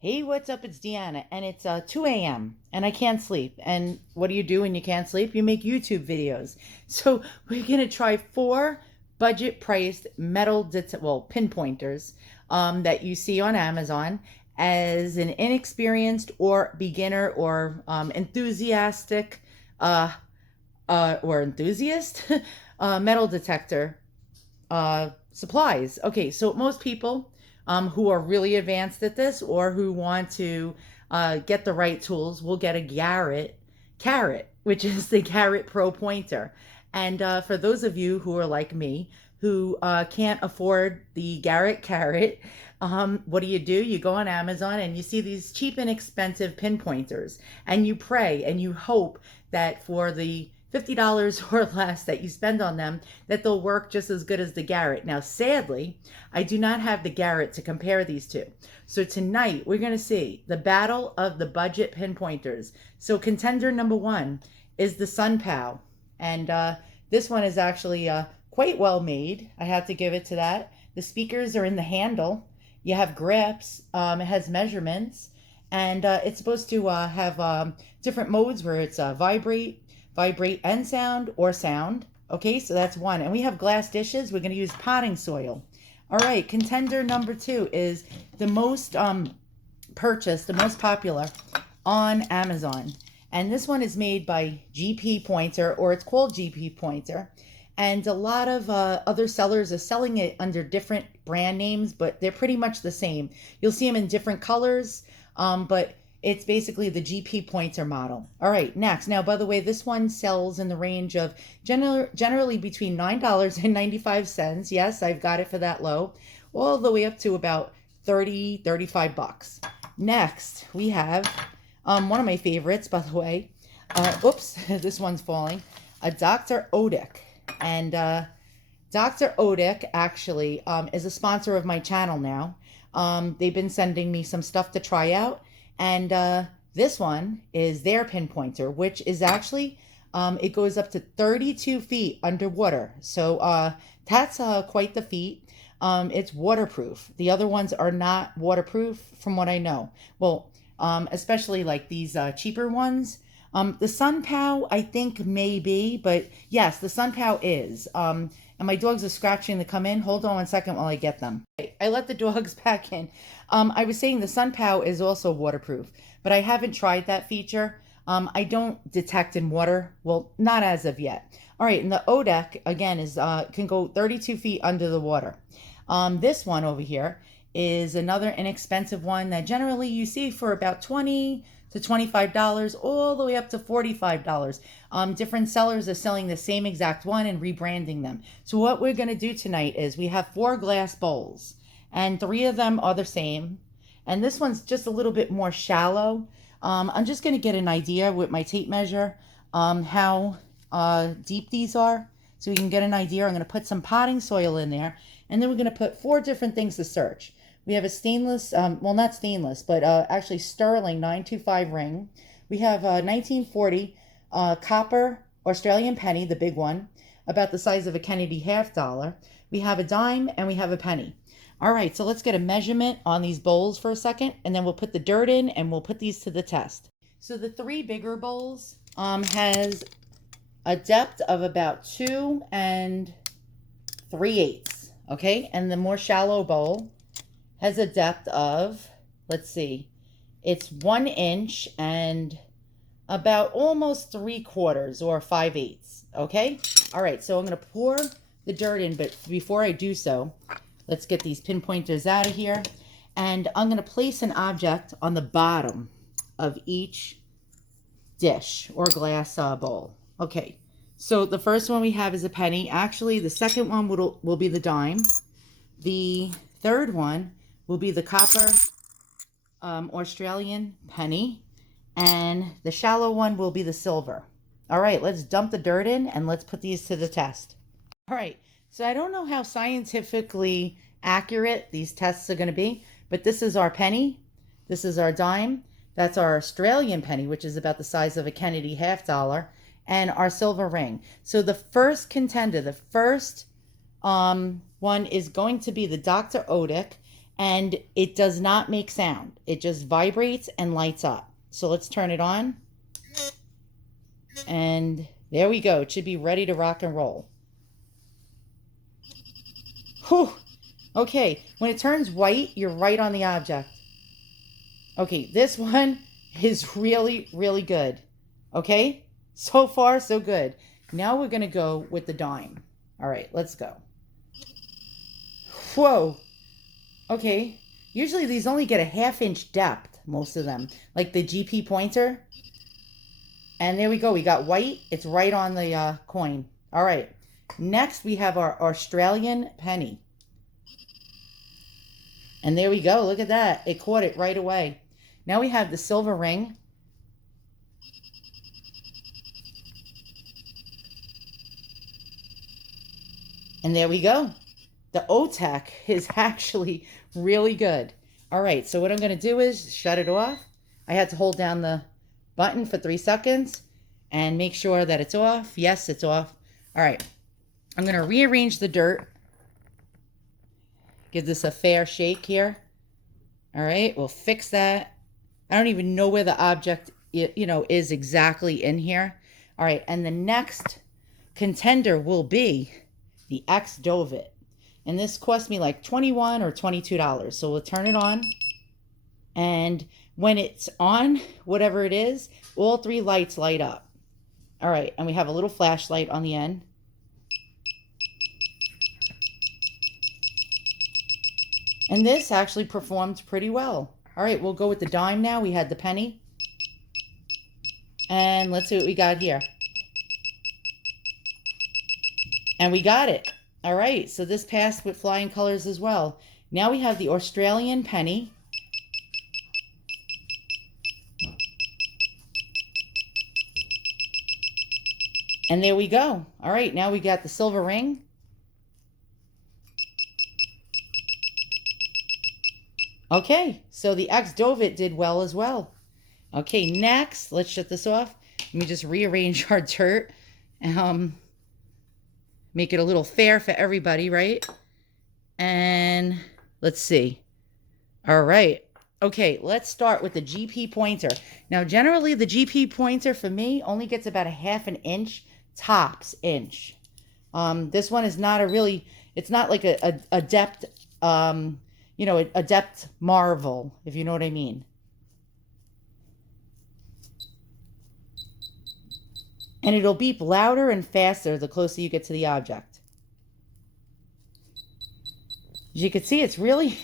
Hey, what's up? It's Deanna, and it's 2 a.m. and I can't sleep. And what do you do when you can't sleep? You make YouTube videos. So we're gonna try four budget-priced pinpointers that you see on Amazon as an inexperienced or beginner or enthusiastic or enthusiast metal detector supplies. Okay, so most people who are really advanced at this or who want to get the right tools will get a Carrot, which is the Carrot Pro pointer. And for those of you who are like me, who can't afford the Garrett Carrot, what do? You go on Amazon and you see these cheap and expensive pinpointers, and you pray and you hope that for the $50 or less that you spend on them, that they'll work just as good as the Garrett. Now, sadly, I do not have the Garrett to compare these two. So tonight we're going to see the battle of the budget pinpointers. So contender number one is the SUNPOW. And this one is actually quite well made. I have to give it to that. The speakers are in the handle. You have grips. It has measurements. And it's supposed to have different modes where it's vibrate and sound or sound. Okay, so that's one. And we have glass dishes. We're going to use potting soil. All right, contender number two is the most purchased, the most popular on Amazon. And this one is made by GP Pointer, or it's called GP Pointer. And a lot of other sellers are selling it under different brand names, but they're pretty much the same. You'll see them in different colors, but it's basically the GP Pointer model. All right, next. Now, by the way, this one sells in the range of generally between $9.95. Yes, I've got it for that low, all the way up to about 35 bucks. Next, we have one of my favorites, by the way. Oops, this one's falling. A DR.ÖTEK. And DR.ÖTEK actually is a sponsor of my channel now. They've been sending me some stuff to try out. And this one is their pinpointer, which is actually, it goes up to 32 feet underwater. So that's quite the feat. It's waterproof. The other ones are not waterproof from what I know. Well, especially like these cheaper ones. The SUNPOW, I think maybe, but yes, the SUNPOW is. And my dogs are scratching to come in. Hold on 1 second while I get them. I let the dogs back in. I was saying the SUNPOW is also waterproof, but I haven't tried that feature. I don't detect in water. Well, not as of yet. All right, and the ÖTEK, again, is can go 32 feet under the water. This one over here is another inexpensive one that generally you see for about $20 to $25, all the way up to $45. Different sellers are selling the same exact one and rebranding them. So what we're going to do tonight is we have 4 glass bowls, and 3 of them are the same. And this one's just a little bit more shallow. I'm just going to get an idea with my tape measure how deep these are, so we can get an idea. I'm going to put some potting soil in there, and then we're going to put 4 different things to search. We have a stainless, well, not stainless, but actually sterling 925 ring. We have a 1940 copper Australian penny, the big one, about the size of a Kennedy $50. We have a dime, and we have a penny. All right, so let's get a measurement on these bowls for a second, and then we'll put the dirt in, and we'll put these to the test. So the 3 bigger bowls has a depth of about 2 3/8, okay? And the more shallow bowl has a depth of, let's see, it's 1 inch and about almost 3/4 or 5/8, okay? All right, so I'm gonna pour the dirt in, but before I do so, let's get these pinpointers out of here. And I'm gonna place an object on the bottom of each dish or glass bowl. Okay, so the first one we have is a penny. Actually, the second one will be the dime. The third one will be the copper Australian penny, and the shallow one will be the silver. All right, let's dump the dirt in and let's put these to the test. All right, so I don't know how scientifically accurate these tests are going to be, but this is our penny, this is our dime, that's our Australian penny, which is about the size of a Kennedy $50, and our silver ring. So the first contender, the first one is going to be the DR.ÖTEK. and it does not make sound. It just vibrates and lights up. So let's turn it on. And there we go. It should be ready to rock and roll. Whew. Okay, when it turns white, you're right on the object. Okay, this one is really, really good. Okay, so far so good. Now we're going to go with the dime. All right, let's go. Whoa. Okay, usually these only get a 1/2 inch depth, most of them. Like the GP pointer. And there we go. We got white. It's right on the coin. All right. Next, we have our Australian penny. And there we go. Look at that. It caught it right away. Now we have the silver ring. And there we go. The ÖTEK is actually really good. All right. So what I'm going to do is shut it off. I had to hold down the button for 3 seconds and make sure that it's off. Yes, it's off. All right. I'm going to rearrange the dirt. Give this a fair shake here. All right, we'll fix that. I don't even know where the object, is exactly in here. All right, and the next contender will be the XDOVET. And this cost me like $21 or $22. So we'll turn it on. And when it's on, whatever it is, all 3 lights light up. All right, and we have a little flashlight on the end. And this actually performed pretty well. All right, we'll go with the dime now. We had the penny. And let's see what we got here. And we got it. All right, so this passed with flying colors as well. Now we have the Australian penny. And there we go. All right, now we got the silver ring. Okay, so the XDOVET did well as well. Okay, next, let's shut this off. Let me just rearrange our dirt. Make it a little fair for everybody, right? And let's see. All right. Okay, let's start with the GP pointer. Now, generally, the GP pointer for me only gets about a 1/2 inch, tops inch. This one is not it's not like a depth, a depth marvel, if you know what I mean. And it'll beep louder and faster the closer you get to the object. As you can see, it's really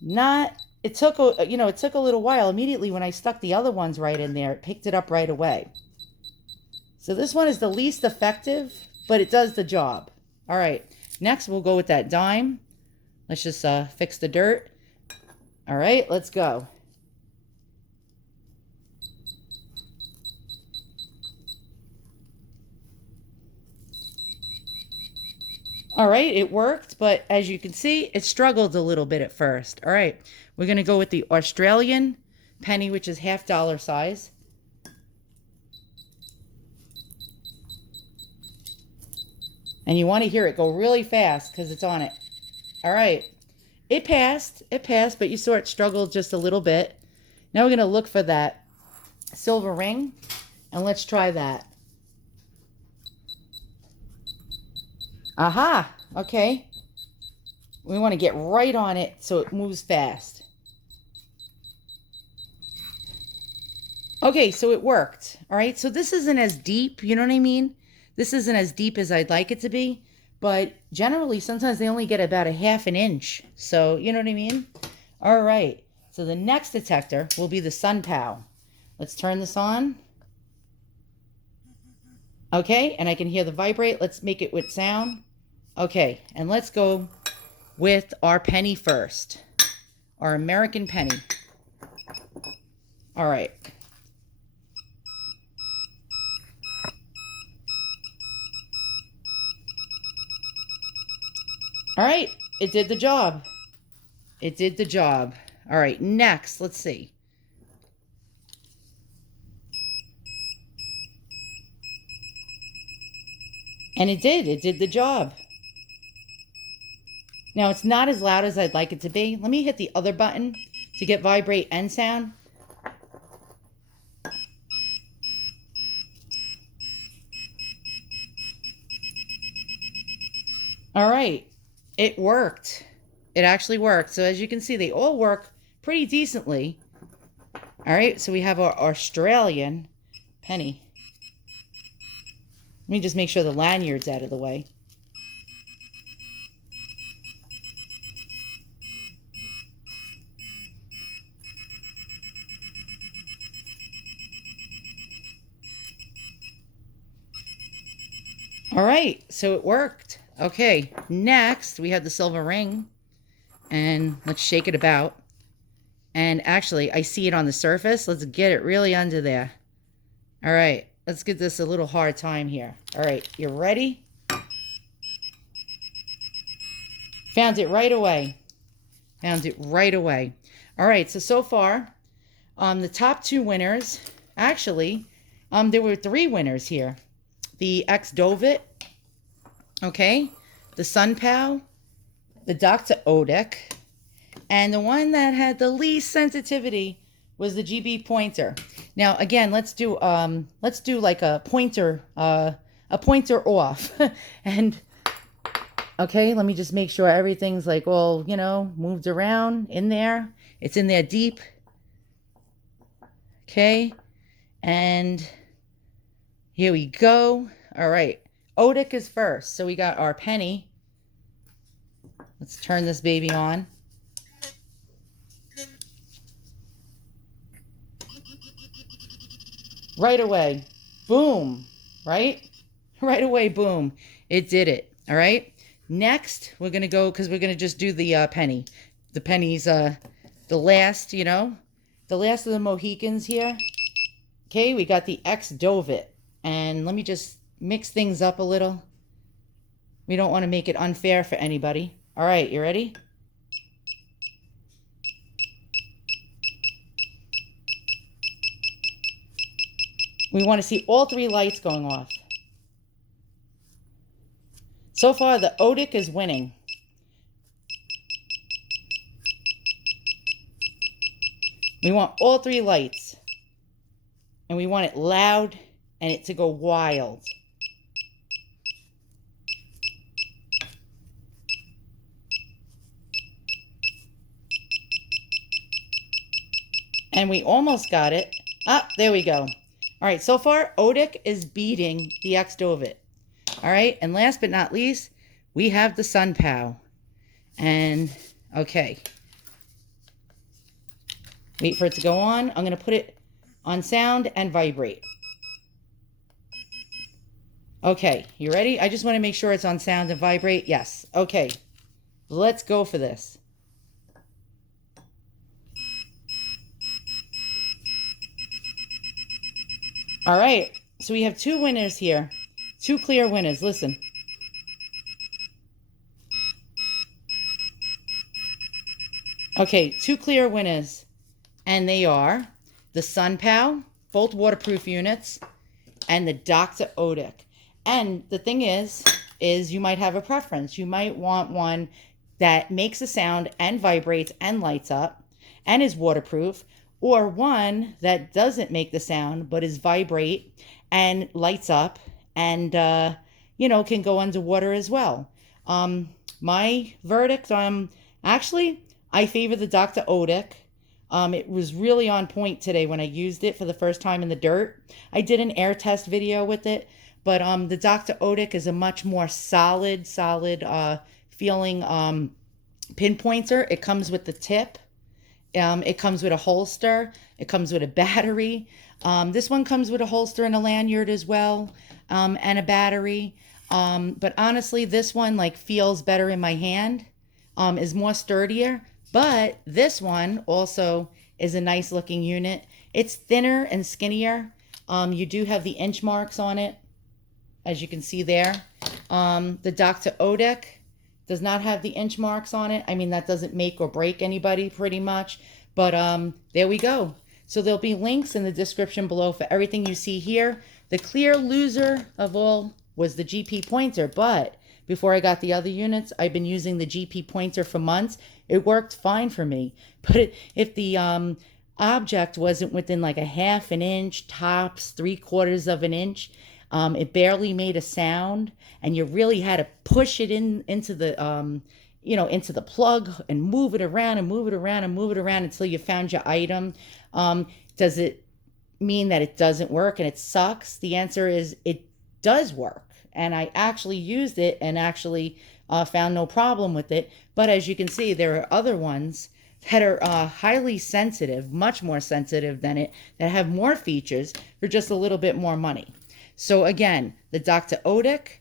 not, it took a little while. Immediately when I stuck the other ones right in there, it picked it up right away. So this one is the least effective, but it does the job. All right, next we'll go with that dime. Let's just fix the dirt. All right, let's go. All right, it worked, but as you can see, it struggled a little bit at first. All right, we're going to go with the Australian penny, which is $half size. And you want to hear it go really fast because it's on it. All right, it passed, but you saw it struggled just a little bit. Now we're going to look for that silver ring, and let's try that. Aha, okay. We want to get right on it so it moves fast. Okay, so it worked. All right, so this isn't as deep, you know what I mean? This isn't as deep as I'd like it to be, but generally sometimes they only get about a 1/2 inch. So, you know what I mean? All right, so the next detector will be the SUNPOW. Let's turn this on. Okay, and I can hear the vibrate. Let's make it with sound. Okay, and let's go with our penny first. Our American penny. All right. All right, it did the job. It did the job. All right, next, let's see. And it did the job. Now it's not as loud as I'd like it to be. Let me hit the other button to get vibrate and sound. All right, it worked. It actually worked. So as you can see, they all work pretty decently. All right, so we have our Australian penny. Let me just make sure the lanyard's out of the way. All right, so it worked. Okay, next we have the silver ring, and let's shake it about. And actually, I see it on the surface. Let's get it really under there. All right, let's give this a little hard time here. All right, you ready? Found it right away. Found it right away. All right, so far, the top two winners, actually, there were three winners here. The XDOVET, okay, the SUNPOW, the DR.ÖTEK, and the one that had the least sensitivity was the GB pointer. Now again, let's do like a pointer off. And okay, let me just make sure everything's like all, you know, moved around in there. It's in there deep. Okay, and here we go. All right, ÖTEK is first. So we got our penny. Let's turn this baby on. Right away, boom, right? Right away, boom. It did it, all right? Next, we're going to go, because we're going to just do the penny. The penny's the last, you know, the last of the Mohicans here. Okay, we got the XDOVET. And let me just mix things up a little. We don't want to make it unfair for anybody. All right, you ready? We want to see all three lights going off. So far, the ÖTEK is winning. We want all three lights. And we want it loud and it to go wild. And we almost got it. Ah, there we go. All right, so far, ÖTEK is beating the XDOVET. All right, and last but not least, we have the SUNPOW. And, okay. Wait for it to go on. I'm going to put it on sound and vibrate. Okay, you ready? I just want to make sure it's on sound and vibrate. Yes. Okay, let's go for this. All right, so we have two winners here. Two clear winners. Listen. Okay, two clear winners. And they are the SUNPOW, both waterproof units, and the DR.ÖTEK. And the thing is you might have a preference. You might want one that makes a sound and vibrates and lights up and is waterproof, or one that doesn't make the sound but is vibrate and lights up and, you know, can go underwater as well. My verdict, actually, I favor the DR.ÖTEK. It was really on point today when I used it for the first time in the dirt. I did an air test video with it, but the DR.ÖTEK is a much more solid feeling pinpointer. It comes with the tip. It comes with a holster. It comes with a battery. This one comes with a holster and a lanyard as well, and a battery. But honestly, this one like feels better in my hand, is more sturdier. But this one also is a nice looking unit. It's thinner and skinnier. You do have the inch marks on it, as you can see there. The DR.ÖTEK does not have the inch marks on it. I mean, that doesn't make or break anybody pretty much. But there we go. So there'll be links in the description below for everything you see here. The clear loser of all was the GP pointer, but before I got the other units. I've been using the GP pointer for months. It worked fine for me. But if the object wasn't within like a half an inch, tops 3/4 of an inch, it barely made a sound, and you really had to push it into the into the plug and move it around and move it around and move it around until you found your item. Does it mean that it doesn't work and it sucks? The answer is it does work. And I actually used it and actually found no problem with it. But as you can see, there are other ones that are highly sensitive, much more sensitive than it, that have more features for just a little bit more money. So again, the DR.ÖTEK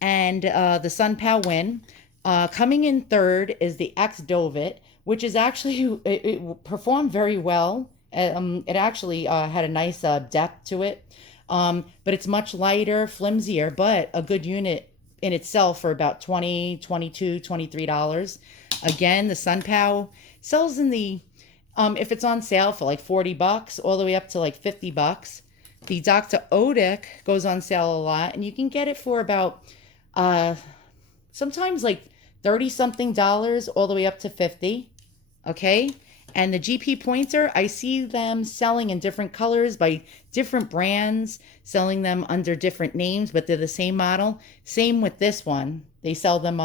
and the SUNPOW win. Coming in third is the XDOVET, which is actually, it performed very well. It actually had a nice depth to it, but it's much lighter, flimsier, but a good unit in itself for about $20, $22, $23. Again, the SUNPOW sells in the, if it's on sale for like $40, all the way up to like $50. The DR.ÖTEK goes on sale a lot, and you can get it for about sometimes like 30 something dollars all the way up to 50. Okay. And the GP pointer, I see them selling in different colors by different brands, selling them under different names, but they're the same model. Same with this one. They sell them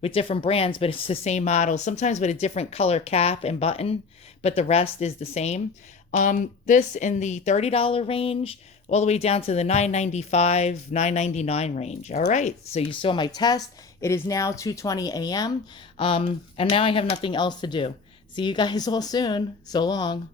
with different brands, but it's the same model, sometimes with a different color cap and button, but the rest is the same. This in the $30 range, all the way down to the $9.95, $9.99 range. All right, so you saw my test. It is now 2:20 a.m. And now I have nothing else to do. See you guys all soon. So long.